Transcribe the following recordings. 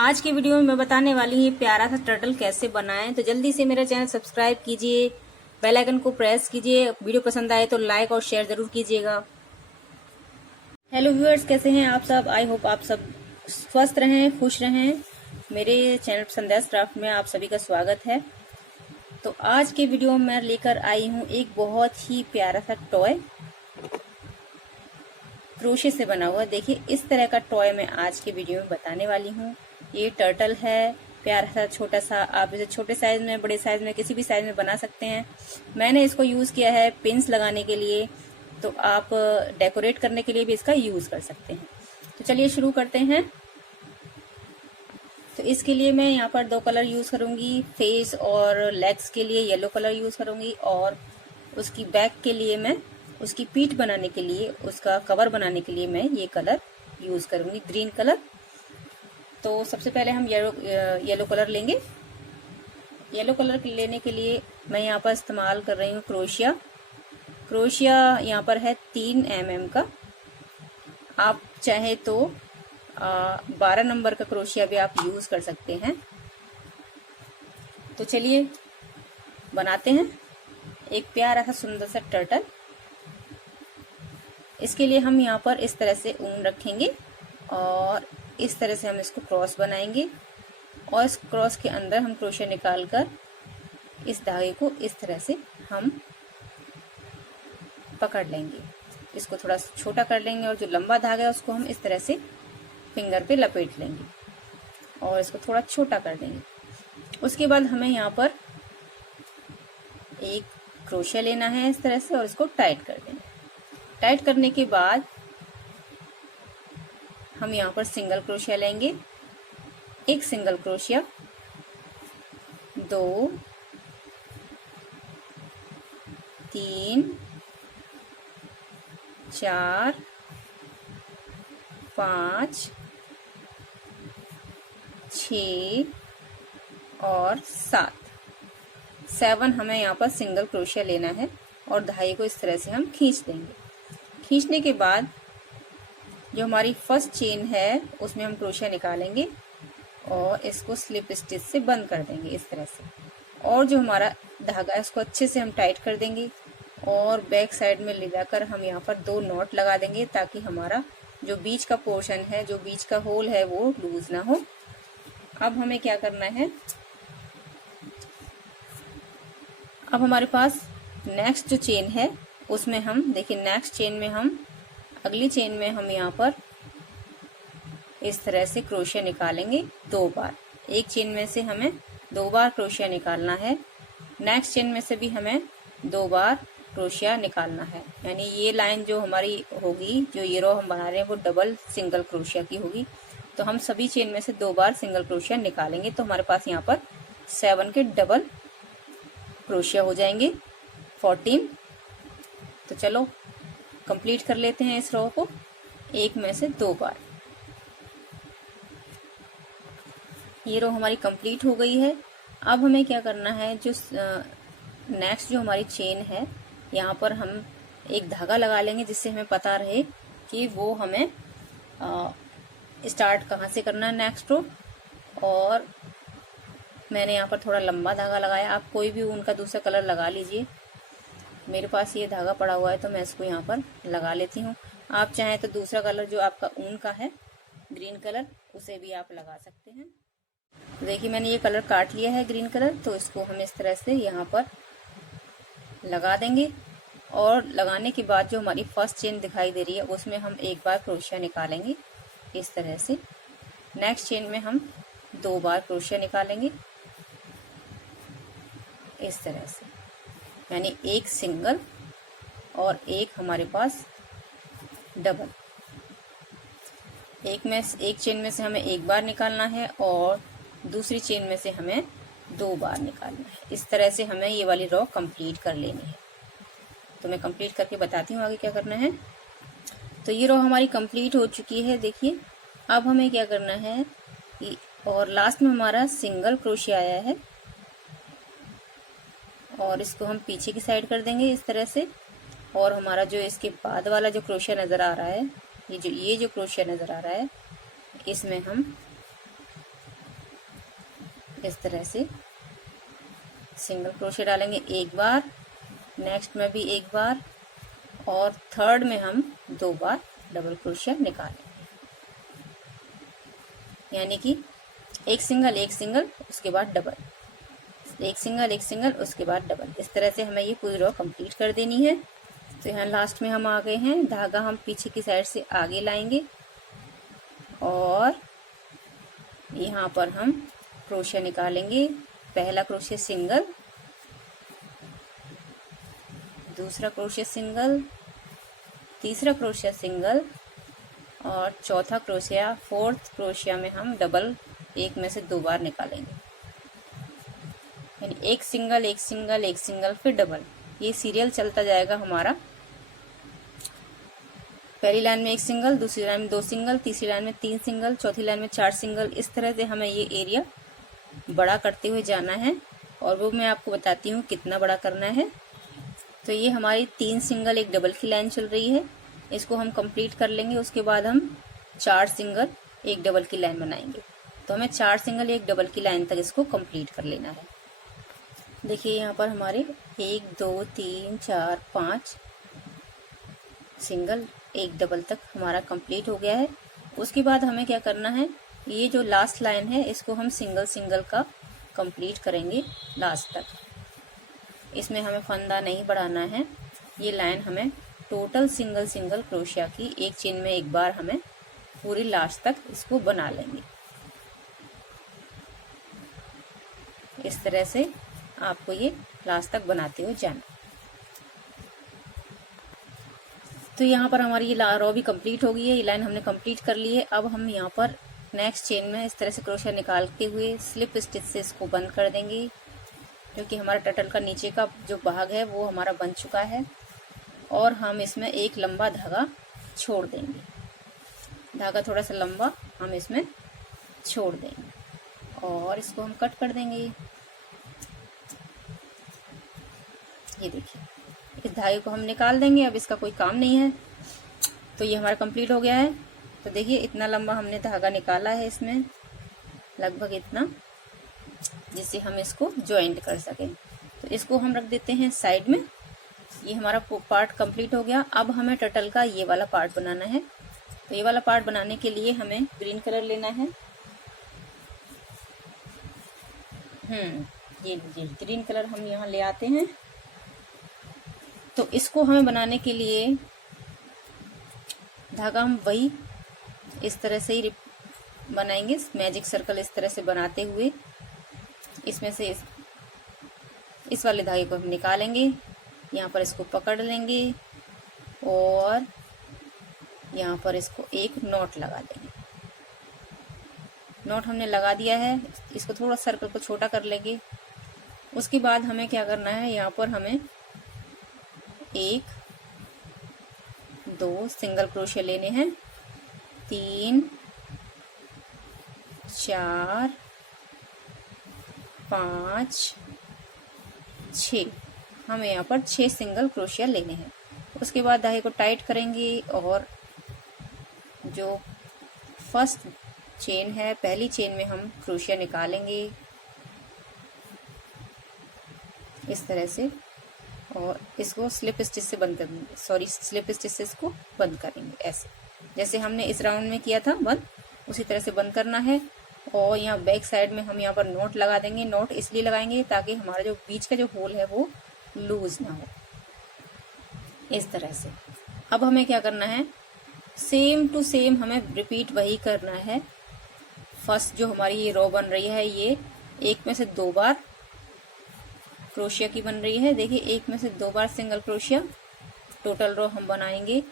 आज की वीडियो में मैं बताने वाली हूँ प्यारा सा टर्टल कैसे बनाएं। तो जल्दी से मेरा चैनल सब्सक्राइब कीजिए, बेल आइकन को प्रेस कीजिए। वीडियो पसंद आए तो लाइक और शेयर जरूर कीजिएगा। हेलो व्यूअर्स, कैसे हैं आप सब? आई होप आप सब स्वस्थ रहें, खुश रहें। मेरे चैनल संध्या क्राफ्ट में आप सभी का स्वागत है। तो आज के वीडियो में मैं लेकर आई हूँ एक बहुत ही प्यारा सा टॉय, क्रोशे से बना हुआ। देखिए इस तरह का टॉय मैं आज के वीडियो में बताने वाली हूँ। ये टर्टल है, प्यारा सा छोटा सा। आप इसे छोटे साइज में, बड़े साइज में, किसी भी साइज में बना सकते हैं। मैंने इसको यूज किया है पिंस लगाने के लिए, तो आप डेकोरेट करने के लिए भी इसका यूज कर सकते हैं। तो चलिए शुरू करते हैं। तो इसके लिए मैं यहाँ पर 2 कलर यूज करूंगी। फेस और लेग्स के लिए येलो कलर यूज करूंगी, और उसकी बैक के लिए मैं, उसकी पीठ बनाने के लिए, उसका कवर बनाने के लिए मैं ये कलर यूज करूंगी, ग्रीन कलर। तो सबसे पहले हम येलो कलर लेंगे। येलो कलर लेने के लिए मैं यहाँ पर इस्तेमाल कर रही हूँ क्रोशिया। क्रोशिया यहाँ पर है 3 mm का। आप चाहे तो 12 नंबर का क्रोशिया भी आप यूज कर सकते हैं। तो चलिए बनाते हैं एक प्यारा सा सुंदर सा टर्टल। इसके लिए हम यहाँ पर इस तरह से ऊन रखेंगे और इस तरह से हम इसको क्रॉस बनाएंगे, और इस क्रॉस के अंदर हम क्रोशिया निकालकर इस धागे को इस तरह से हम पकड़ लेंगे। इसको थोड़ा छोटा कर लेंगे और जो लंबा धागा है उसको हम इस तरह से फिंगर पे लपेट लेंगे और इसको थोड़ा छोटा कर देंगे। उसके बाद हमें यहाँ पर एक क्रोशिया लेना है इस तरह से, और इसको टाइट कर देंगे। टाइट करने के बाद हम यहाँ पर सिंगल क्रोशिया लेंगे। एक सिंगल क्रोशिया, 2, 3, 4, 5, 6 और 7 हमें यहाँ पर सिंगल क्रोशिया लेना है, और धागे को इस तरह से हम खींच देंगे। खींचने के बाद जो हमारी फर्स्ट चेन है उसमें हम क्रोशिया निकालेंगे और इसको स्लिप स्टिच से बंद कर देंगे इस तरह से। और जो हमारा धागा है उसको अच्छे से हम टाइट कर देंगे, और बैक साइड में ले जाकर हम यहाँ पर 2 नॉट लगा देंगे, ताकि हमारा जो बीच का पोर्शन है, जो बीच का होल है, वो लूज ना हो। अब हमें क्या करना है, अब हमारे पास नेक्स्ट जो चेन है उसमें हम देखिए, नेक्स्ट चेन में हम, अगली चेन में हम यहाँ पर इस तरह से क्रोशिया निकालेंगे 2 बार। एक चेन में से हमें 2 बार क्रोशिया निकालना है, नेक्स्ट चेन में से भी हमें 2 बार क्रोशिया निकालना है। यानी ये लाइन जो हमारी होगी, जो ये रो हम बना रहे हैं, वो डबल सिंगल क्रोशिया की होगी। तो हम सभी चेन में से 2 बार सिंगल क्रोशिया निकालेंगे, तो हमारे पास यहाँ पर 7 के डबल क्रोशिया हो जाएंगे, 14। तो चलो कंप्लीट कर लेते हैं इस रो को एक में से 2 बार। ये रो हमारी कंप्लीट हो गई है। अब हमें क्या करना है, जो नेक्स्ट जो हमारी चेन है, यहाँ पर हम एक धागा लगा लेंगे, जिससे हमें पता रहे कि वो हमें स्टार्ट कहाँ से करना है नेक्स्ट रो। और मैंने यहाँ पर थोड़ा लंबा धागा लगाया, आप कोई भी ऊन का दूसरा कलर लगा लीजिए। मेरे पास ये धागा पड़ा हुआ है तो मैं इसको यहाँ पर लगा लेती हूँ। आप चाहें तो दूसरा कलर जो आपका ऊन का है, ग्रीन कलर, उसे भी आप लगा सकते हैं। तो देखिए मैंने ये कलर काट लिया है, ग्रीन कलर। तो इसको हम इस तरह से यहाँ पर लगा देंगे, और लगाने के बाद जो हमारी फर्स्ट चेन दिखाई दे रही है उसमें हम एक बार क्रोशिया निकालेंगे इस तरह से। नेक्स्ट चेन में हम 2 बार क्रोशिया निकालेंगे इस तरह से, यानी एक सिंगल और एक हमारे पास डबल। एक चेन में से हमें 1 बार निकालना है, और दूसरी चेन में से हमें 2 बार निकालना है। इस तरह से हमें ये वाली रो कंप्लीट कर लेनी है। तो मैं कंप्लीट करके बताती हूँ आगे क्या करना है। तो ये रो हमारी कंप्लीट हो चुकी है। देखिए अब हमें क्या करना है, और लास्ट में हमारा सिंगल क्रोशिया आया है, और इसको हम पीछे की साइड कर देंगे इस तरह से। और हमारा जो इसके बाद वाला जो क्रोशिया नज़र आ रहा है, ये जो क्रोशिया नज़र आ रहा है, इसमें हम इस तरह से सिंगल क्रोशे डालेंगे एक बार, नेक्स्ट में भी एक बार, और थर्ड में हम 2 बार डबल क्रोशिया निकालेंगे। यानी कि एक सिंगल उसके बाद डबल, एक सिंगल उसके बाद डबल। इस तरह से हमें ये पूरी रो कंप्लीट कर देनी है। तो यहाँ लास्ट में हम आ गए हैं। धागा हम पीछे की साइड से आगे लाएंगे और यहाँ पर हम क्रोशिया निकालेंगे। पहला क्रोशिया सिंगल, दूसरा क्रोशिया सिंगल, तीसरा क्रोशिया सिंगल और चौथा क्रोशिया, फोर्थ क्रोशिया में हम डबल एक में से 2 बार निकालेंगे। यानी एक सिंगल फिर डबल, ये सीरियल चलता जाएगा हमारा। पहली लाइन में 1 सिंगल, दूसरी लाइन में 2 सिंगल, तीसरी लाइन में 3 सिंगल, चौथी लाइन में 4 सिंगल। इस तरह से हमें ये एरिया बड़ा करते हुए जाना है और वो मैं आपको बताती हूँ कितना बड़ा करना है। तो ये हमारी 3 सिंगल 1 डबल की लाइन चल रही है, इसको हम कंप्लीट कर लेंगे। उसके बाद हम 4 सिंगल 1 डबल की लाइन बनाएंगे। तो हमें 4 सिंगल 1 डबल की लाइन तक इसको कंप्लीट कर लेना है। देखिए यहाँ पर हमारे 1 2 3 4 5 सिंगल 1 डबल तक हमारा कंप्लीट हो गया है। उसके बाद हमें क्या करना है, ये जो लास्ट लाइन है इसको हम सिंगल का कंप्लीट करेंगे लास्ट तक। इसमें हमें फंदा नहीं बढ़ाना है। ये लाइन हमें टोटल सिंगल क्रोशिया की एक चेन में एक बार हमें पूरी लास्ट तक इसको बना लेंगे। इस तरह से आपको ये लास्ट तक बनाते हुए जाना। तो यहाँ पर हमारी ये रो भी कंप्लीट हो गई है, ये लाइन हमने कंप्लीट कर ली है। अब हम यहाँ पर नेक्स्ट चेन में इस तरह से क्रोशिया निकालते हुए स्लिप स्टिच से इसको बंद कर देंगे, क्योंकि हमारा टर्टल का नीचे का जो भाग है वो हमारा बन चुका है। और हम इसमें एक लंबा धागा छोड़ देंगे, धागा थोड़ा सा लंबा हम इसमें छोड़ देंगे और इसको हम कट कर देंगे। ये देखिए, इस धागे को हम निकाल देंगे, अब इसका कोई काम नहीं है। तो ये हमारा कंप्लीट हो गया है। तो देखिए इतना लंबा हमने धागा निकाला है इसमें, लगभग इतना, जिससे हम इसको ज्वाइंट कर सकें। तो इसको हम रख देते हैं साइड में। ये हमारा पार्ट कंप्लीट हो गया। अब हमें टर्टल का ये वाला पार्ट बनाना है। तो ये वाला पार्ट बनाने के लिए हमें ग्रीन कलर लेना है। ये ग्रीन कलर हम यहाँ ले आते हैं। तो इसको हमें बनाने के लिए धागा हम वही इस तरह से ही बनाएंगे, मैजिक सर्कल इस तरह से बनाते हुए इसमें से इस वाले धागे को हम निकालेंगे। यहाँ पर इसको पकड़ लेंगे और यहाँ पर इसको एक नॉट लगा देंगे। नॉट हमने लगा दिया है, इसको थोड़ा सर्कल को छोटा कर लेंगे। उसके बाद हमें क्या करना है, यहाँ पर हमें 1 2 सिंगल क्रोशिया लेने हैं, 3 4 5 6, हमें यहाँ पर 6 सिंगल क्रोशिया लेने हैं। उसके बाद धागे को टाइट करेंगे और जो फर्स्ट चेन है, पहली चेन में हम क्रोशिया निकालेंगे इस तरह से और इसको स्लिप स्टिच से बंद करेंगे, स्लिप स्टिच से इसको बंद करेंगे। ऐसे जैसे हमने इस राउंड में किया था बंद, उसी तरह से बंद करना है। और यहाँ बैक साइड में हम यहाँ पर नोट लगा देंगे। नोट इसलिए लगाएंगे ताकि हमारा जो बीच का जो होल है वो लूज ना हो, इस तरह से। अब हमें क्या करना है, सेम टू सेम हमें रिपीट वही करना है। फर्स्ट जो हमारी ये रो बन रही है, ये एक में से 2 बार क्रोशिया की बन रही है। देखिए एक में से 2 बार सिंगल क्रोशिया, टोटल रो हम बनाएंगे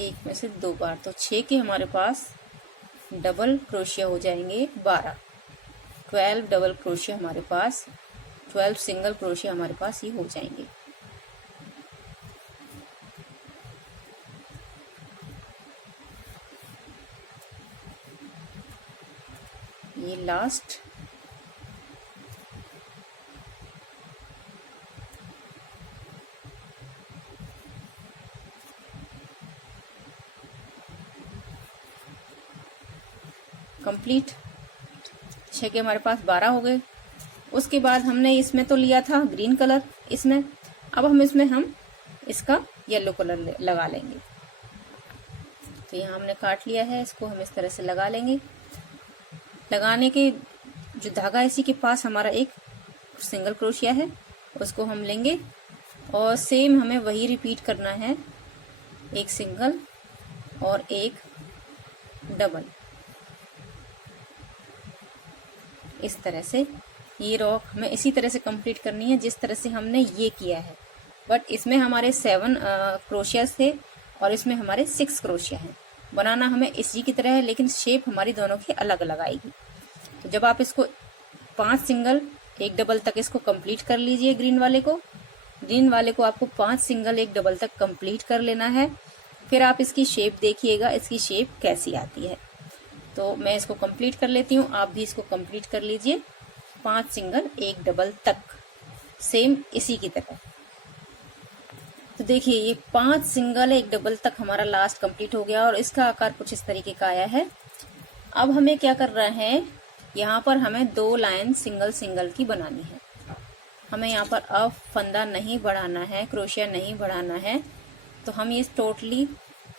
एक में से 2 बार, तो 6 के हमारे पास डबल क्रोशिया हो जाएंगे 12 डबल क्रोशिया हमारे पास, 12 सिंगल क्रोशिया हमारे पास ये हो जाएंगे। ये लास्ट कंप्लीट। 6 के हमारे पास 12 हो गए। उसके बाद हमने इसमें तो लिया था ग्रीन कलर इसमें, अब हम इसका येलो कलर लगा लेंगे। तो यहाँ हमने काट लिया है, इसको हम इस तरह से लगा लेंगे। लगाने के जो धागा है इसी के पास हमारा एक सिंगल क्रोशिया है, उसको हम लेंगे और सेम हमें वही रिपीट करना है, एक सिंगल और एक डबल। इस तरह से ये रो हमें इसी तरह से कंप्लीट करनी है जिस तरह से हमने ये किया है, बट इसमें हमारे 7 क्रोशियास थे और इसमें हमारे 6 क्रोशिया हैं। बनाना हमें इसी की तरह है, लेकिन शेप हमारी दोनों की अलग अलग आएगी। तो जब आप इसको 5 सिंगल 1 डबल तक इसको कंप्लीट कर लीजिए, ग्रीन वाले को आपको 5 सिंगल 1 डबल तक कंप्लीट कर लेना है। फिर आप इसकी शेप देखिएगा, इसकी शेप कैसी आती है। तो मैं इसको कंप्लीट कर लेती हूँ, आप भी इसको कंप्लीट कर लीजिए 5 सिंगल 1 डबल तक, सेम इसी की तरह। तो देखिए ये 5 सिंगल 1 डबल तक हमारा लास्ट कंप्लीट हो गया और इसका आकार कुछ इस तरीके का आया है। अब हमें क्या करना है, यहाँ पर हमें 2 लाइन सिंगल सिंगल की बनानी है। हमें यहाँ पर अब फंदा नहीं बढ़ाना है, क्रोशिया नहीं बढ़ाना है। तो हम ये टोटली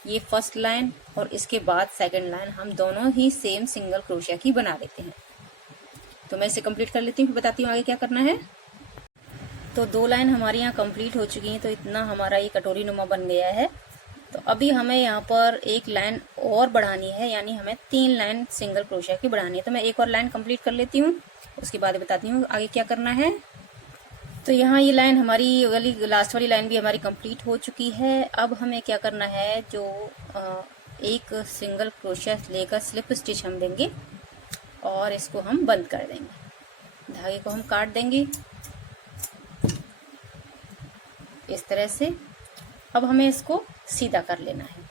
ये फर्स्ट लाइन और इसके बाद सेकंड लाइन हम दोनों ही सेम सिंगल क्रोशिया की बना लेते हैं। तो मैं इसे कंप्लीट कर लेती हूँ, फिर बताती हूँ आगे क्या करना है। तो 2 लाइन हमारी यहाँ कंप्लीट हो चुकी हैं, तो इतना हमारा ये कटोरी नुमा बन गया है। तो अभी हमें यहाँ पर 1 लाइन और बढ़ानी है, यानी हमें 3 लाइन सिंगल क्रोशिया की बढ़ानी है। तो मैं एक और लाइन कंप्लीट कर लेती हूँ, उसके बाद बताती हूँ आगे क्या करना है। तो यहाँ ये लाइन हमारी वाली लास्ट वाली लाइन भी हमारी कंप्लीट हो चुकी है। अब हमें क्या करना है, जो एक सिंगल क्रोशिया लेकर स्लिप स्टिच हम देंगे और इसको हम बंद कर देंगे। धागे को हम काट देंगे इस तरह से। अब हमें इसको सीधा कर लेना है,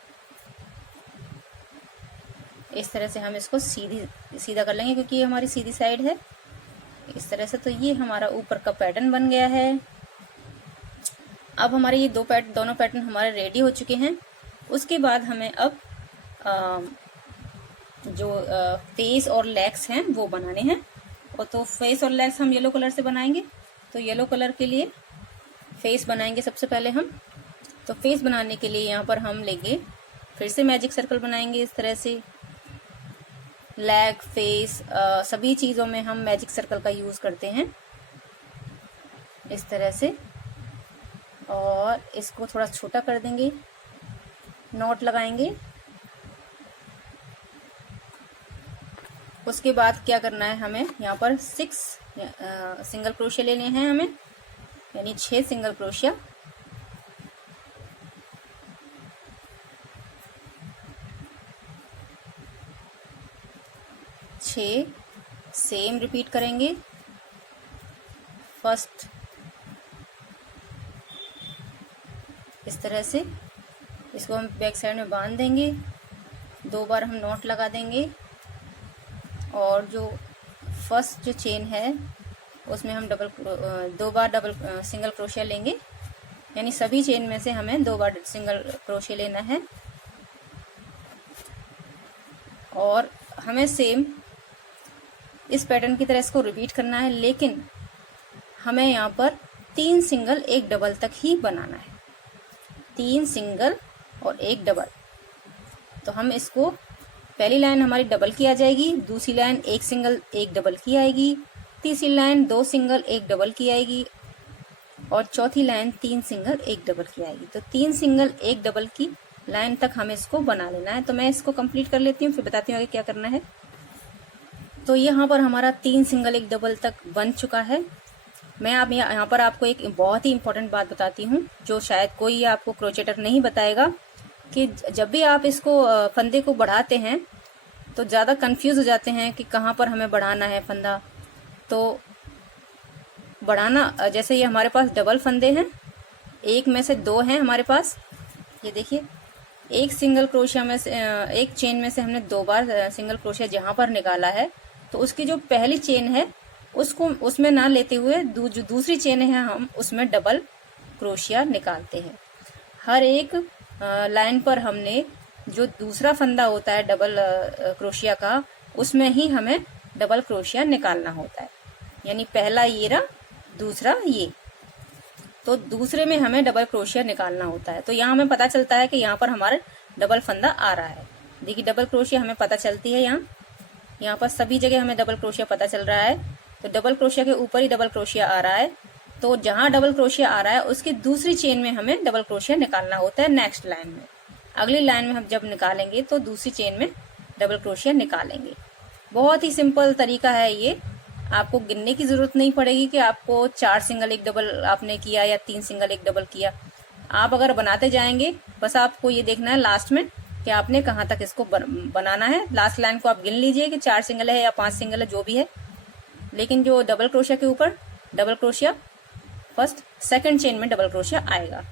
इस तरह से हम इसको सीधा कर लेंगे क्योंकि ये हमारी सीधी साइड है, इस तरह से। तो ये हमारा ऊपर का पैटर्न बन गया है। अब हमारे ये दोनों पैटर्न हमारे रेडी हो चुके हैं। उसके बाद हमें अब जो फेस और लेग्स हैं वो बनाने हैं। और तो फेस और लेग्स हम येलो कलर से बनाएंगे। तो येलो कलर के लिए फेस बनाएंगे सबसे पहले हम। तो फेस बनाने के लिए यहाँ पर हम लेंगे, फिर से मैजिक सर्कल बनाएंगे इस तरह से। लेग, फेस, सभी चीज़ों में हम मैजिक सर्कल का यूज़ करते हैं इस तरह से। और इसको थोड़ा छोटा कर देंगे, नॉट लगाएंगे। उसके बाद क्या करना है, हमें यहाँ पर 6 सिंगल क्रोशिया लेने हैं हमें, यानी 6 सिंगल क्रोशिया। सेम रिपीट करेंगे। फर्स्ट इस तरह से इसको हम बैक साइड में बांध देंगे, 2 बार हम नॉट लगा देंगे और जो फर्स्ट जो चेन है उसमें हम 2 बार डबल सिंगल क्रोशिया लेंगे, यानी सभी चेन में से हमें 2 बार सिंगल क्रोशिया लेना है। और हमें सेम इस पैटर्न की तरह इसको रिपीट करना है, लेकिन हमें यहाँ पर 3 सिंगल 1 डबल तक ही बनाना है। 3 सिंगल और 1 डबल। तो हम इसको पहली लाइन हमारी डबल की आ जाएगी, दूसरी लाइन 1 सिंगल 1 डबल की आएगी, तीसरी लाइन 2 सिंगल 1 डबल की आएगी और चौथी लाइन 3 सिंगल 1 डबल की आएगी। तो 3 सिंगल 1 डबल की लाइन तक हमें इसको बना लेना है। तो मैं इसको कंप्लीट कर लेती हूँ, फिर बताती हूँ आगे क्या करना है। तो यहाँ पर हमारा 3 सिंगल 1 डबल तक बन चुका है। मैं अब यहाँ पर आपको एक बहुत ही इम्पोर्टेंट बात बताती हूँ, जो शायद कोई आपको क्रोचेटर नहीं बताएगा, कि जब भी आप इसको फंदे को बढ़ाते हैं तो ज़्यादा कंफ्यूज हो जाते हैं कि कहाँ पर हमें बढ़ाना है फंदा। तो बढ़ाना, जैसे ये हमारे पास डबल फंदे हैं, एक में से 2 हैं हमारे पास, ये देखिए। एक सिंगल क्रोशिया में से, एक चेन में से हमने 2 बार सिंगल क्रोशिया जहाँ पर निकाला है, तो उसकी जो पहली चेन है उसको उसमें ना लेते हुए जो दूसरी चेन है हम उसमें डबल क्रोशिया निकालते हैं। हर एक लाइन पर हमने जो दूसरा फंदा होता है डबल क्रोशिया का, उसमें ही हमें डबल क्रोशिया निकालना होता है। यानी पहला ये रहा, दूसरा ये, तो दूसरे में हमें डबल क्रोशिया निकालना होता है। तो यहाँ हमें पता चलता है कि यहाँ पर हमारा डबल फंदा आ रहा है। देखिए डबल क्रोशिया हमें पता चलती है, यहाँ पर सभी जगह हमें डबल क्रोशिया पता चल रहा है। तो डबल क्रोशिया के ऊपर ही डबल क्रोशिया आ रहा है, तो जहां डबल क्रोशिया आ रहा है उसकी दूसरी चेन में हमें डबल क्रोशिया निकालना होता है नेक्स्ट लाइन में। अगली लाइन में हम जब निकालेंगे तो दूसरी चेन में डबल क्रोशिया निकालेंगे। बहुत ही सिंपल तरीका है ये, आपको गिनने की जरूरत नहीं पड़ेगी कि आपको 4 सिंगल एक डबल आपने किया या 3 सिंगल एक डबल किया। आप अगर बनाते जाएंगे, बस आपको ये देखना है लास्ट में कि आपने कहाँ तक इसको बनाना है। लास्ट लाइन को आप गिन लीजिए कि 4 सिंगल है या 5 सिंगल है, जो भी है। लेकिन जो डबल क्रोशिया के ऊपर double crochet first second chain में डबल क्रोशिया आएगा।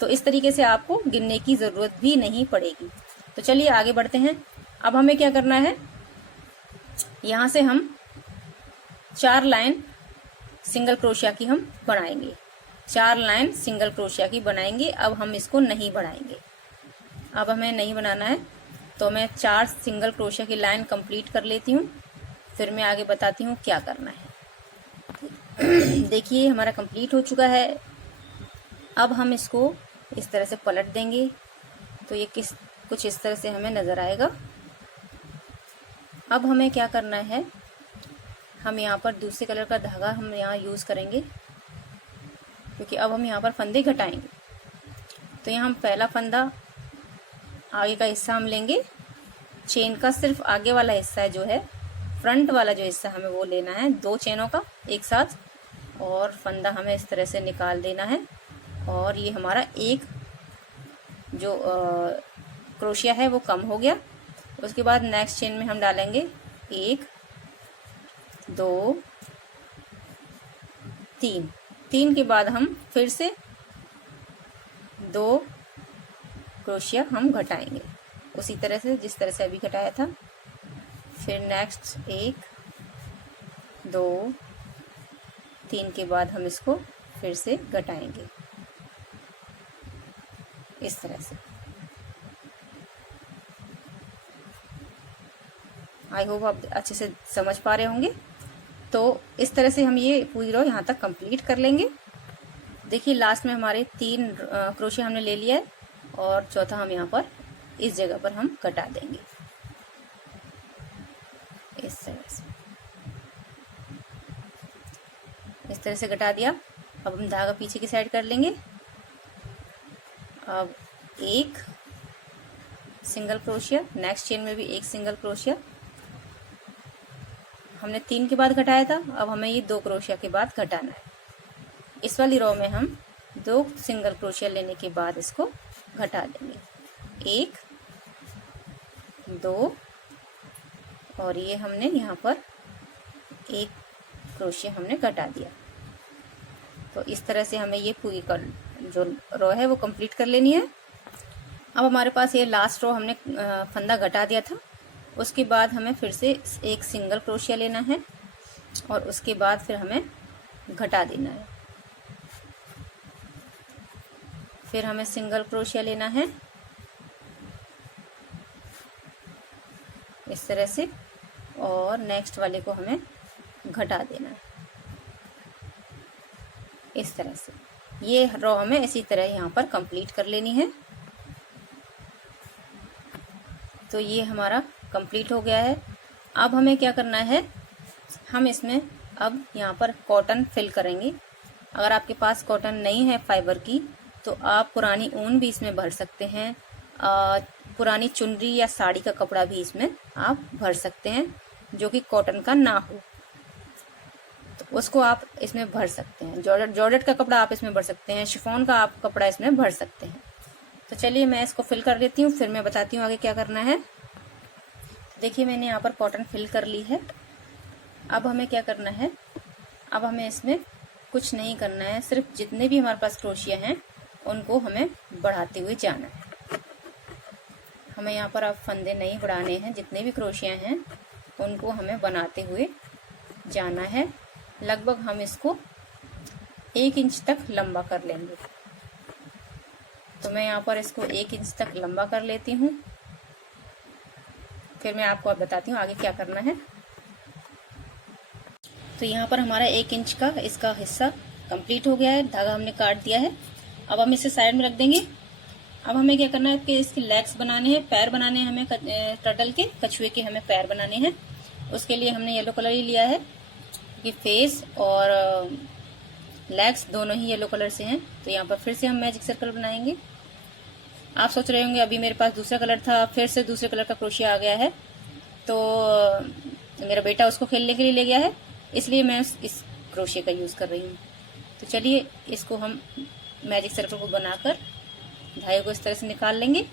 तो इस तरीके से आपको गिनने की जरूरत भी नहीं पड़ेगी। तो चलिए आगे बढ़ते हैं। अब हमें क्या करना है, यहां से हम 4 लाइन सिंगल क्रोशिया की हम बनाएंगे। 4 लाइन सिंगल क्रोशिया की बनाएंगे। अब हम इसको नहीं बढ़ाएंगे, अब हमें नहीं बनाना है। तो मैं 4 सिंगल क्रोशिया की लाइन कंप्लीट कर लेती हूँ, फिर मैं आगे बताती हूँ क्या करना है। देखिए हमारा कंप्लीट हो चुका है। अब हम इसको इस तरह से पलट देंगे तो ये कुछ इस तरह से हमें नजर आएगा। अब हमें क्या करना है, हम यहाँ पर दूसरे कलर का धागा हम यहाँ यूज करेंगे, क्योंकि अब हम यहाँ पर फंदे घटाएंगे। तो यहाँ हम पहला फंदा आगे का हिस्सा हम लेंगे, चेन का सिर्फ आगे वाला हिस्सा जो है, फ्रंट वाला जो हिस्सा हमें वो लेना है 2 चेनों का एक साथ, और फंदा हमें इस तरह से निकाल देना है। और ये हमारा एक जो क्रोशिया है वो कम हो गया। उसके बाद नेक्स्ट चेन में हम डालेंगे 1 2 3। 3 के बाद हम फिर से 2 क्रोशिया हम घटाएंगे उसी तरह से जिस तरह से अभी घटाया था। फिर नेक्स्ट 1 2 3 के बाद हम इसको फिर से घटाएंगे इस तरह से। आई होप आप अच्छे से समझ पा रहे होंगे। तो इस तरह से हम ये पूरी रो यहाँ तक कंप्लीट कर लेंगे। देखिए लास्ट में हमारे 3 क्रोशिया हमने ले लिया है, और चौथा हम यहाँ पर इस जगह पर हम घटा देंगे इस तरह से। इस तरह से घटा दिया। अब हम धागा पीछे की साइड कर लेंगे। अब 1 सिंगल क्रोशिया, नेक्स्ट चेन में भी 1 सिंगल क्रोशिया। हमने 3 के बाद घटाया था, अब हमें ये 2 क्रोशिया के बाद घटाना है। इस वाली रो में हम 2 सिंगल क्रोशिया लेने के बाद इसको घटा देंगे, 1 2, और ये हमने यहाँ पर 1 क्रोशिया हमने घटा दिया। तो इस तरह से हमें ये पूरी जो रो है वो कंप्लीट कर लेनी है। अब हमारे पास ये लास्ट रो हमने फंदा घटा दिया था, उसके बाद हमें फिर से 1 सिंगल क्रोशिया लेना है, और उसके बाद फिर हमें घटा देना है। फिर हमें सिंगल क्रोशिया लेना है इस तरह से, और नेक्स्ट वाले को हमें घटा देना है इस तरह से। ये रो हमें इसी तरह यहाँ पर कंप्लीट कर लेनी है। तो ये हमारा कंप्लीट हो गया है। अब हमें क्या करना है, हम इसमें अब यहाँ पर कॉटन फिल करेंगे। अगर आपके पास कॉटन नहीं है फाइबर की, तो आप पुरानी ऊन भी इसमें भर सकते हैं, पुरानी चुनरी या साड़ी का कपड़ा भी इसमें आप भर सकते हैं जो कि कॉटन का ना हो, तो उसको आप इसमें भर सकते हैं। जॉर्जेट का कपड़ा आप इसमें भर सकते हैं, शिफॉन का आप कपड़ा इसमें भर सकते हैं। तो चलिए मैं इसको फिल कर लेती हूँ, फिर मैं बताती हूँ आगे क्या करना है। देखिए मैंने यहाँ पर कॉटन फिल कर ली है। अब हमें क्या करना है, अब हमें इसमें कुछ नहीं करना है, सिर्फ जितने भी हमारे पास क्रोशिया हैं उनको हमें बढ़ाते हुए जाना है। हमें यहाँ पर अब फंदे नहीं बढ़ाने हैं, जितने भी क्रोशिया हैं उनको हमें बनाते हुए जाना है। लगभग हम इसको 1 इंच तक लंबा कर लेंगे। तो मैं यहाँ पर इसको 1 इंच तक लंबा कर लेती हूँ। फिर मैं आपको अब बताती हूँ आगे क्या करना है। तो यहाँ पर हमारा 1 इंच का इसका हिस्सा कंप्लीट हो गया है, धागा हमने काट दिया है। अब हम इसे साइड में रख देंगे। अब हमें क्या करना है कि इसके लेग्स बनाने हैं, पैर बनाने हैं हमें, टर्टल के, कछुए के हमें पैर बनाने हैं। उसके लिए हमने येलो कलर ही लिया है। ये फेस और लेग्स दोनों ही येलो कलर से हैं। तो यहाँ पर फिर से हम मैजिक सर्कल बनाएंगे। आप सोच रहे होंगे अभी मेरे पास दूसरा कलर था, फिर से दूसरे कलर का क्रोशिया आ गया है। तो मेरा बेटा उसको खेलने के लिए ले गया है, इसलिए मैं इस क्रोशिया का यूज़ कर रही हूँ। तो चलिए इसको हम मैजिक सर्कल को बनाकर धागे को इस तरह से निकाल लेंगे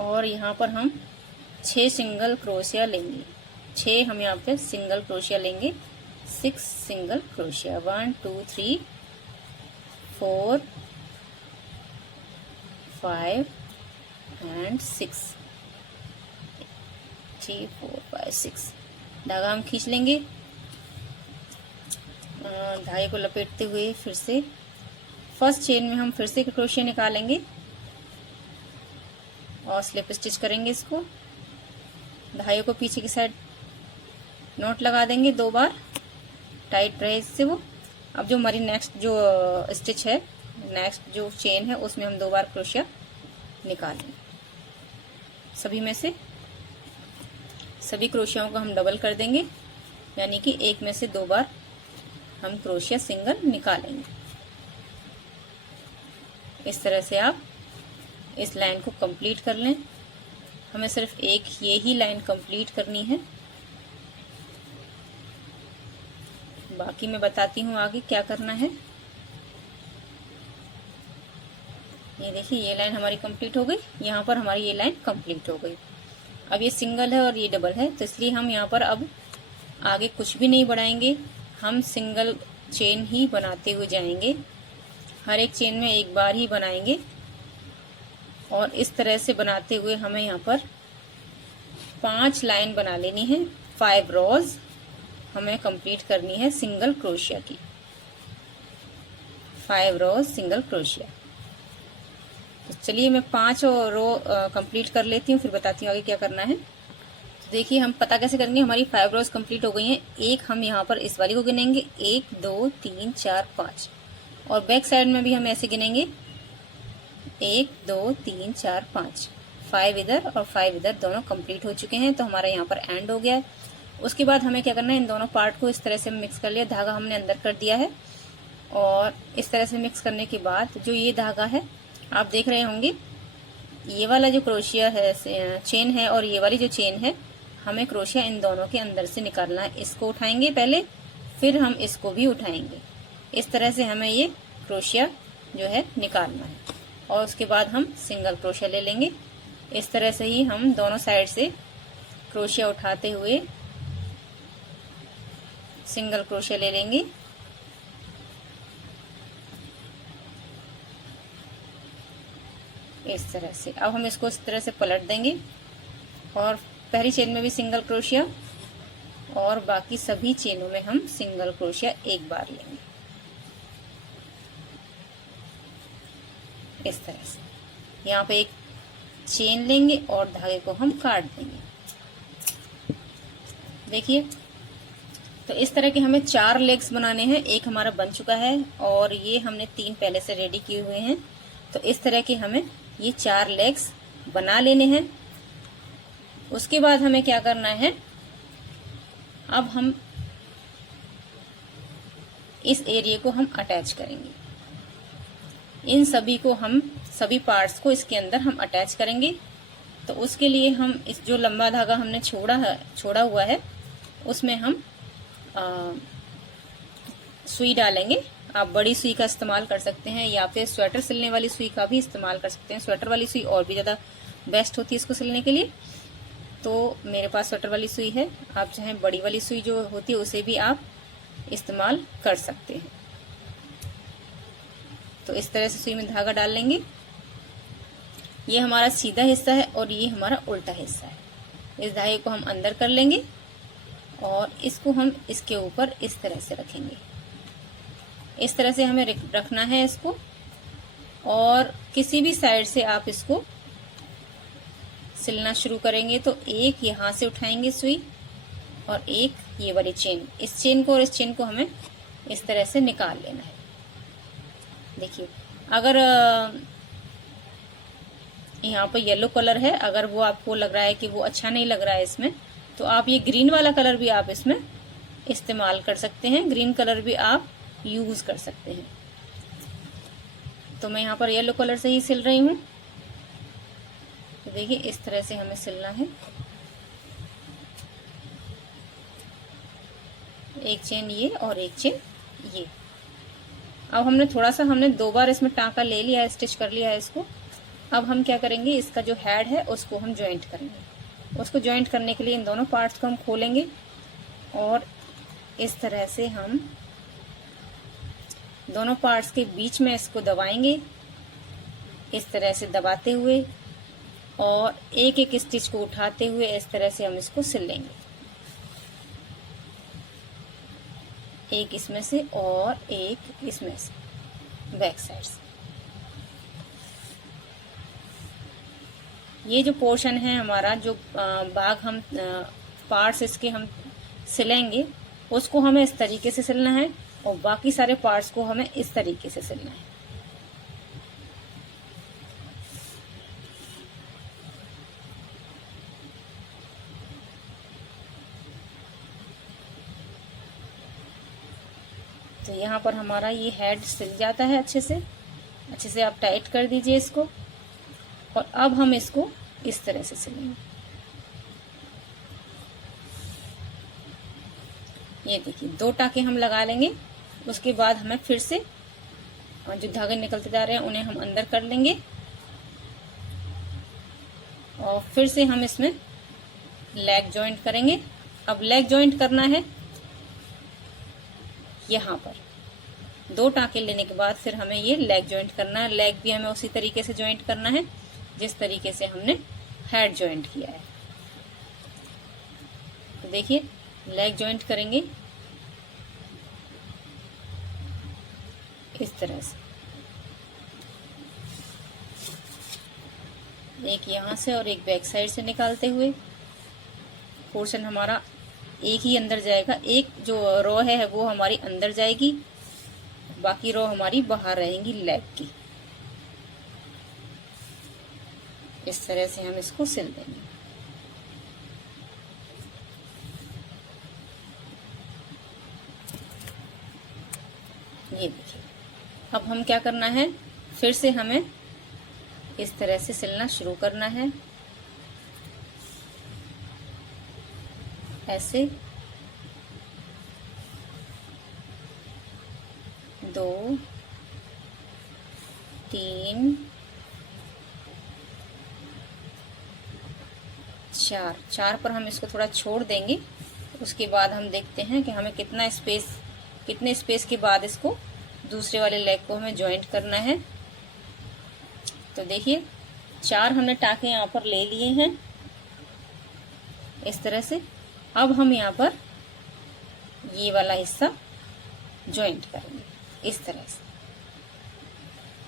और यहाँ पर हम 6 सिंगल क्रोशिया लेंगे। 6 हम यहाँ पे सिंगल क्रोशिया लेंगे। 6 सिंगल क्रोशिया, 1 2 3 4 5 एंड 6, 3 4 5 6। धागा हम खींच लेंगे, धागे को लपेटते हुए फिर से फर्स्ट चेन में हम फिर से क्रोशिया निकालेंगे और स्लिप स्टिच करेंगे इसको। धागे को पीछे की साइड नॉट लगा देंगे 2 बार, टाइट रहे इससे वो। अब जो हमारी नेक्स्ट जो स्टिच है, नेक्स्ट जो चेन है, उसमें हम 2 बार क्रोशिया निकालेंगे। सभी में से सभी क्रोशियाओं को हम डबल कर देंगे, यानी कि एक में से 2 बार हम क्रोशिया सिंगल निकालेंगे। इस तरह से आप इस लाइन को कंप्लीट कर लें। हमें सिर्फ एक ये ही लाइन कंप्लीट करनी है, बाकी मैं बताती हूँ आगे क्या करना है। ये देखिए ये लाइन हमारी कंप्लीट हो गई, यहाँ पर हमारी ये लाइन कंप्लीट हो गई। अब ये सिंगल है और ये डबल है, तो इसलिए हम यहाँ पर अब आगे कुछ भी नहीं बढ़ाएंगे, हम सिंगल चेन ही बनाते हुए जाएंगे। हर एक चेन में एक बार ही बनाएंगे और इस तरह से बनाते हुए हमें यहाँ पर 5 लाइन बना लेनी है। 5 रोज हमें कंप्लीट करनी है सिंगल क्रोशिया की। 5 रोज सिंगल क्रोशिया। तो चलिए मैं 5 रो कंप्लीट कर लेती हूँ, फिर बताती हूँ आगे क्या करना है। तो देखिए हम पता कैसे करेंगे, हमारी 5 रोज कंप्लीट हो गई हैं। एक हम यहाँ पर इस वाली को गिनेंगे, 1 2 3 4 5, और बैक साइड में भी हम ऐसे गिनेंगे 1 2 3 4 5। 5 इधर और 5 इधर, दोनों कंप्लीट हो चुके हैं। तो हमारा यहाँ पर एंड हो गया है। उसके बाद हमें क्या करना है, इन दोनों पार्ट को इस तरह से मिक्स कर लिया। धागा हमने अंदर कर दिया है और इस तरह से मिक्स करने के बाद जो ये धागा है आप देख रहे होंगे, ये वाला जो क्रोशिया है चेन है और ये वाली जो चेन है, हमें क्रोशिया इन दोनों के अंदर से निकालना है। इसको उठाएंगे पहले, फिर हम इसको भी उठाएंगे। इस तरह से हमें ये क्रोशिया जो है निकालना है और उसके बाद हम सिंगल क्रोशिया ले लेंगे। इस तरह से ही हम दोनों साइड से क्रोशिया उठाते हुए सिंगल क्रोशिया ले लेंगे। इस तरह से अब हम इसको इस तरह से पलट देंगे और पहली चेन में भी सिंगल क्रोशिया और बाकी सभी चेनों में हम सिंगल क्रोशिया एक बार लेंगे। इस तरह से यहाँ पे एक चेन लेंगे और धागे को हम काट देंगे। देखिए, तो इस तरह के हमें 4 लेग्स बनाने हैं। एक हमारा बन चुका है और ये हमने 3 पहले से रेडी किए हुए हैं। तो इस तरह के हमें ये 4 लेग्स बना लेने हैं। उसके बाद हमें क्या करना है, अब हम इस एरिया को हम अटैच करेंगे। इन सभी को हम सभी पार्ट्स को इसके अंदर हम अटैच करेंगे। तो उसके लिए हम इस जो लंबा धागा हमने छोड़ा हुआ है उसमें हम सुई डालेंगे। आप बड़ी सुई का इस्तेमाल कर सकते हैं या फिर स्वेटर सिलने वाली सुई का भी इस्तेमाल कर सकते हैं। स्वेटर वाली सुई और भी ज़्यादा बेस्ट होती है इसको सिलने के लिए। तो मेरे पास स्वेटर वाली सुई है, आप चाहें बड़ी वाली सुई जो होती है उसे भी आप इस्तेमाल कर सकते हैं। तो इस तरह से सुई में धागा डाल लेंगे। ये हमारा सीधा हिस्सा है और ये हमारा उल्टा हिस्सा है। इस धागे को हम अंदर कर लेंगे और इसको हम इसके ऊपर इस तरह से रखेंगे। इस तरह से हमें रखना है इसको, और किसी भी साइड से आप इसको सिलना शुरू करेंगे तो एक यहाँ से उठाएंगे सुई और एक ये वाली चेन, इस चेन को और इस चेन को हमें इस तरह से निकाल लेना है। देखिए अगर यहाँ पर येलो कलर है, अगर वो आपको लग रहा है कि वो अच्छा नहीं लग रहा है इसमें, तो आप ये ग्रीन वाला कलर भी आप इसमें इस्तेमाल कर सकते हैं। ग्रीन कलर भी आप यूज कर सकते हैं। तो मैं यहाँ पर येलो कलर से ही सिल रही हूँ। तो देखिए इस तरह से हमें सिलना है। एक चेन ये और एक चेन ये। अब हमने थोड़ा सा हमने 2 बार इसमें टांका ले लिया है, स्टिच कर लिया है इसको। अब हम क्या करेंगे, इसका जो हेड है उसको हम ज्वाइंट करेंगे। उसको ज्वाइंट करने के लिए इन दोनों पार्ट्स को हम खोलेंगे और इस तरह से हम दोनों पार्ट्स के बीच में इसको दबाएंगे, इस तरह से दबाते हुए और एक एक स्टिच को उठाते हुए इस तरह से हम इसको सिल लेंगे। एक इसमें से और एक इसमें से बैक साइड से। ये जो पोर्शन है हमारा, जो भाग हम पार्ट्स इसके हम सिलेंगे, उसको हमें इस तरीके से सिलना है और बाकी सारे पार्ट्स को हमें इस तरीके से सिलना है। तो यहाँ पर हमारा ये हेड सिल जाता है अच्छे से आप टाइट कर दीजिए इसको। और अब हम इसको इस तरह से सिलेंगे। ये देखिए 2 टाके हम लगा लेंगे। उसके बाद हमें फिर से जो धागे निकलते जा रहे हैं उन्हें हम अंदर कर लेंगे और फिर से हम इसमें लेग जॉइंट करेंगे। अब लेग जॉइंट करना है यहाँ पर। 2 टाके लेने के बाद फिर हमें ये लेग जॉइंट करना है। लेग भी हमें उसी तरीके से जॉइंट करना है जिस तरीके से हमने हेड जॉइंट किया है। तो देखिए लेग जॉइंट करेंगे इस तरह से, एक यहाँ से और एक बैक साइड से निकालते हुए। पोर्शन हमारा एक ही अंदर जाएगा, एक जो रो है वो हमारी अंदर जाएगी, बाकी रो हमारी बाहर रहेंगी लेग की। इस तरह से हम इसको सिल देंगे। ये देखिए अब हम क्या करना है, फिर से हमें इस तरह से सिलना शुरू करना है। ऐसे 2 3 4 पर हम इसको थोड़ा छोड़ देंगे। उसके बाद हम देखते हैं कि हमें कितने स्पेस के बाद इसको दूसरे वाले लेग को हमें ज्वाइंट करना है। तो देखिए 4 हमने टाके यहाँ पर ले लिए हैं इस तरह से। अब हम यहाँ पर ये वाला हिस्सा ज्वाइंट करेंगे इस तरह से।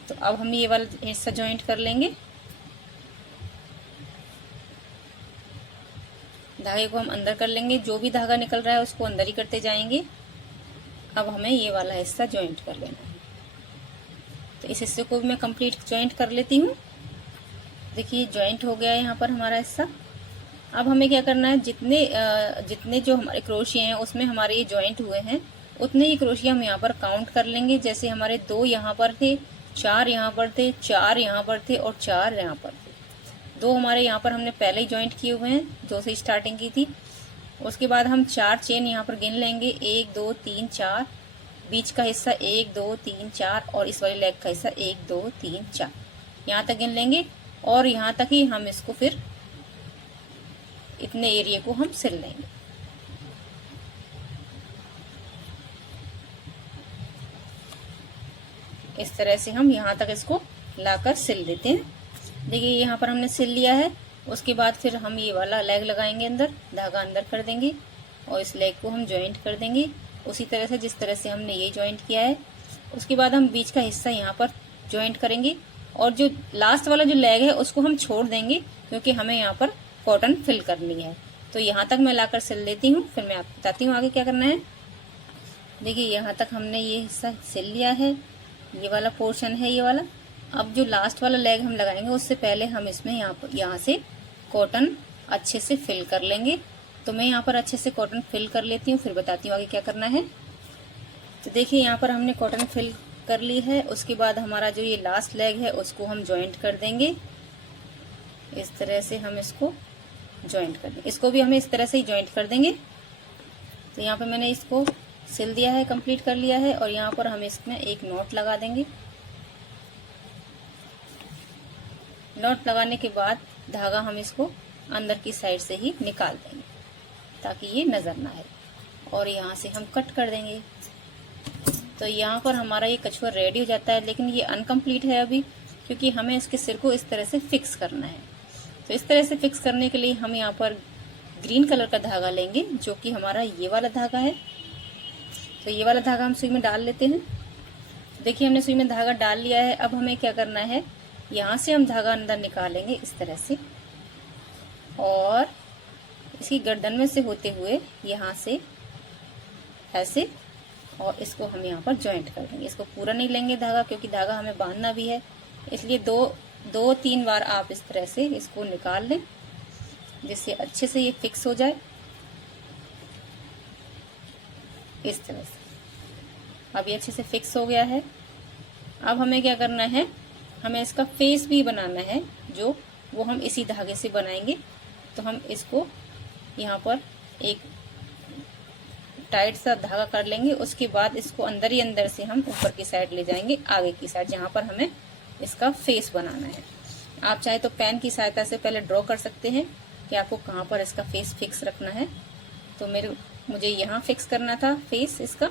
तो अब हम ये वाला हिस्सा ज्वाइंट कर लेंगे। धागे को हम अंदर कर लेंगे, जो भी धागा निकल रहा है उसको अंदर ही करते जाएंगे। अब हमें ये वाला हिस्सा ज्वाइंट कर लेना है। तो इस हिस्से को भी मैं कंप्लीट ज्वाइंट कर लेती हूँ। देखिए ज्वाइंट हो गया है यहाँ पर हमारा हिस्सा। अब हमें क्या करना है, जितने जो हमारे क्रोशिये हैं उसमें हमारे ये ज्वाइंट हुए हैं उतने ही क्रोशिया हम यहाँ पर काउंट कर लेंगे। जैसे हमारे 2 यहाँ पर थे, 4 यहाँ पर थे, 4 यहाँ पर थे और 4 यहाँ पर थे। 2 हमारे यहाँ पर हमने पहले ही ज्वाइंट किए हुए हैं, जो से स्टार्टिंग की थी। उसके बाद हम 4 चेन यहाँ पर गिन लेंगे, 1 2 3 4, बीच का हिस्सा 1 2 3 4 और इस वाले लेग का हिस्सा 1 2 3 4, यहाँ तक गिन लेंगे। और यहाँ तक ही हम इसको फिर इतने एरिया को हम सिल लेंगे। इस तरह से हम यहाँ तक इसको लाकर सिल देते हैं। देखिए यहाँ पर हमने सिल लिया है। उसके बाद फिर हम ये वाला लेग लगाएंगे, अंदर धागा अंदर कर देंगे और इस लेग को हम ज्वाइंट कर देंगे उसी तरह से जिस तरह से हमने ये ज्वाइंट किया है। उसके बाद हम बीच का हिस्सा यहाँ पर ज्वाइंट करेंगे और जो लास्ट वाला जो लेग है उसको हम छोड़ देंगे क्योंकि हमें यहाँ पर कॉटन फिल करनी है। तो यहाँ तक मैं लाकर सिल लेती हूँ, फिर मैं आपको बताती हूँ आगे क्या करना है। देखिए यहाँ तक हमने ये हिस्सा सिल लिया है, ये वाला पोर्शन है ये वाला। अब जो लास्ट वाला लेग हम लगाएंगे उससे पहले हम इसमें यहाँ से कॉटन अच्छे से फिल कर लेंगे। तो मैं यहाँ पर अच्छे से कॉटन फिल कर लेती हूँ, फिर बताती हूँ आगे क्या करना है। तो देखिए यहाँ पर हमने कॉटन फिल कर ली है। उसके बाद हमारा जो ये लास्ट लेग है उसको हम जॉइंट कर देंगे। इस तरह से हम इसको जॉइंट कर देंगे, इसको भी हमें इस तरह से ही जॉइंट कर देंगे। तो यहाँ पे मैंने इसको सिल दिया है, कंप्लीट कर लिया है। और यहाँ पर हम इसमें एक नॉट लगा देंगे। नॉट लगाने के बाद धागा हम इसको अंदर की साइड से ही निकाल देंगे ताकि ये नजर ना आए, और यहाँ से हम कट कर देंगे। तो यहाँ पर हमारा ये कछुआ रेडी हो जाता है, लेकिन ये अनकम्प्लीट है अभी, क्योंकि हमें इसके सिर को इस तरह से फिक्स करना है। तो इस तरह से फिक्स करने के लिए हम यहाँ पर ग्रीन कलर का धागा लेंगे, जो कि हमारा ये वाला धागा है। तो ये वाला धागा हम सुई में डाल लेते हैं। देखिए हमने सुई में धागा डाल लिया है। अब हमें क्या करना है, यहाँ से हम धागा अंदर निकालेंगे इस तरह से, और इसकी गर्दन में से होते हुए यहाँ से ऐसे, और इसको हम यहाँ पर जॉइंट कर देंगे। इसको पूरा नहीं लेंगे धागा, क्योंकि धागा हमें बांधना भी है, इसलिए दो तीन बार आप इस तरह से इसको निकाल लें जिससे अच्छे से ये फिक्स हो जाए। इस तरह से अब ये अच्छे से फिक्स हो गया है। अब हमें क्या करना है, हमें इसका फेस भी बनाना है, जो वो हम इसी धागे से बनाएंगे। तो हम इसको यहाँ पर एक टाइट सा धागा कर लेंगे। उसके बाद इसको अंदर ही अंदर से हम ऊपर की साइड ले जाएंगे, आगे की साइड, जहाँ पर हमें इसका फेस बनाना है। आप चाहे तो पेन की सहायता से पहले ड्रॉ कर सकते हैं कि आपको कहाँ पर इसका फेस फिक्स रखना है। तो मुझे यहाँ फिक्स करना था फेस इसका,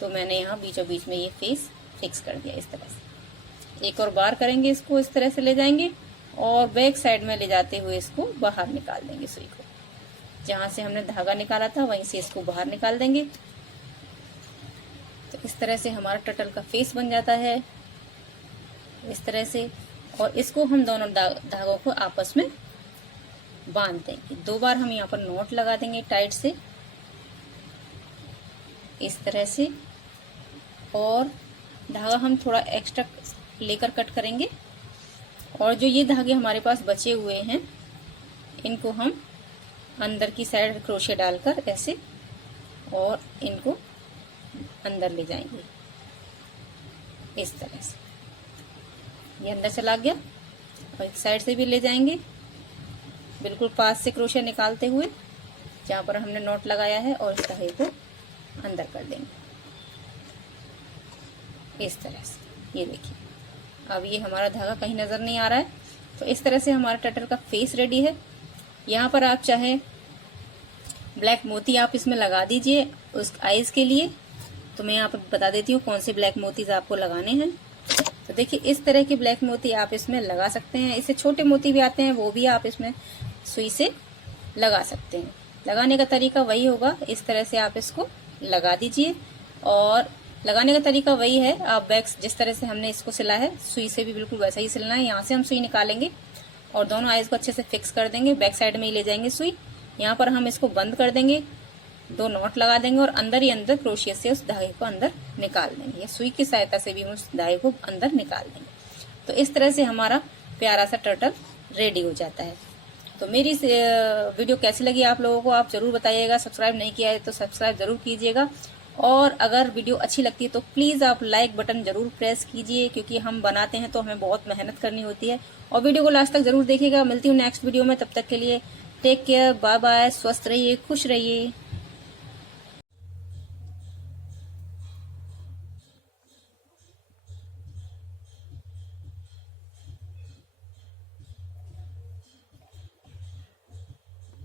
तो मैंने यहाँ बीचों बीच में ये फेस फिक्स कर दिया इस तरह से। एक और बार करेंगे, इसको इस तरह से ले जाएंगे और बैक साइड में ले जाते हुए इसको बाहर निकाल देंगे। सुई को जहाँ से हमने धागा निकाला था वहीं से इसको बाहर निकाल देंगे। तो इस तरह से हमारा टर्टल का फेस बन जाता है इस तरह से। और इसको हम दोनों धागों को आपस में बांध देंगे। 2 बार हम यहाँ पर नॉट लगा देंगे टाइट से इस तरह से, और धागा हम थोड़ा एक्स्ट्रा लेकर कट करेंगे। और जो ये धागे हमारे पास बचे हुए हैं इनको हम अंदर की साइड क्रोशे डालकर ऐसे, और इनको अंदर ले जाएंगे इस तरह से। ये अंदर चला गया, और एक साइड से भी ले जाएंगे बिल्कुल पास से क्रोशे निकालते हुए जहाँ पर हमने नॉट लगाया है, और इस धागे को अंदर कर देंगे इस तरह से। ये देखिए अब ये हमारा धागा कहीं नजर नहीं आ रहा है। तो इस तरह से हमारा टर्टल का फेस रेडी है। यहाँ पर आप चाहे ब्लैक मोती आप इसमें लगा दीजिए उस आईज के लिए। तो मैं यहाँ पर बता देती हूँ कौन से ब्लैक मोतीज आपको लगाने हैं। तो देखिए इस तरह के ब्लैक मोती आप इसमें लगा सकते हैं। इससे छोटे मोती भी आते हैं, वो भी आप इसमें सुई से लगा सकते हैं। लगाने का तरीका वही होगा, इस तरह से आप इसको लगा दीजिए। और लगाने का तरीका वही है, आप बैक जिस तरह से हमने इसको सिला है सुई से भी बिल्कुल वैसा ही सिलना है। यहाँ से हम सुई निकालेंगे और दोनों आईज को अच्छे से फिक्स कर देंगे, बैक साइड में ही ले जाएंगे सुई। यहाँ पर हम इसको बंद कर देंगे, 2 नॉट लगा देंगे और अंदर ही अंदर क्रोशिया से उस धागे को अंदर निकाल देंगे, या सुई की सहायता से भी हम उस धागे को अंदर निकाल देंगे। तो इस तरह से हमारा प्यारा सा टर्टल रेडी हो जाता है। तो मेरी वीडियो कैसी लगी आप लोगों को आप जरूर बताइएगा। सब्सक्राइब नहीं किया है तो सब्सक्राइब जरूर कीजिएगा, और अगर वीडियो अच्छी लगती है तो प्लीज आप लाइक बटन जरूर प्रेस कीजिए, क्योंकि हम बनाते हैं तो हमें बहुत मेहनत करनी होती है। और वीडियो को लास्ट तक जरूर देखिएगा। मिलती हूँ नेक्स्ट वीडियो में, तब तक के लिए टेक केयर, बाय बाय, स्वस्थ रहिए, खुश रहिए।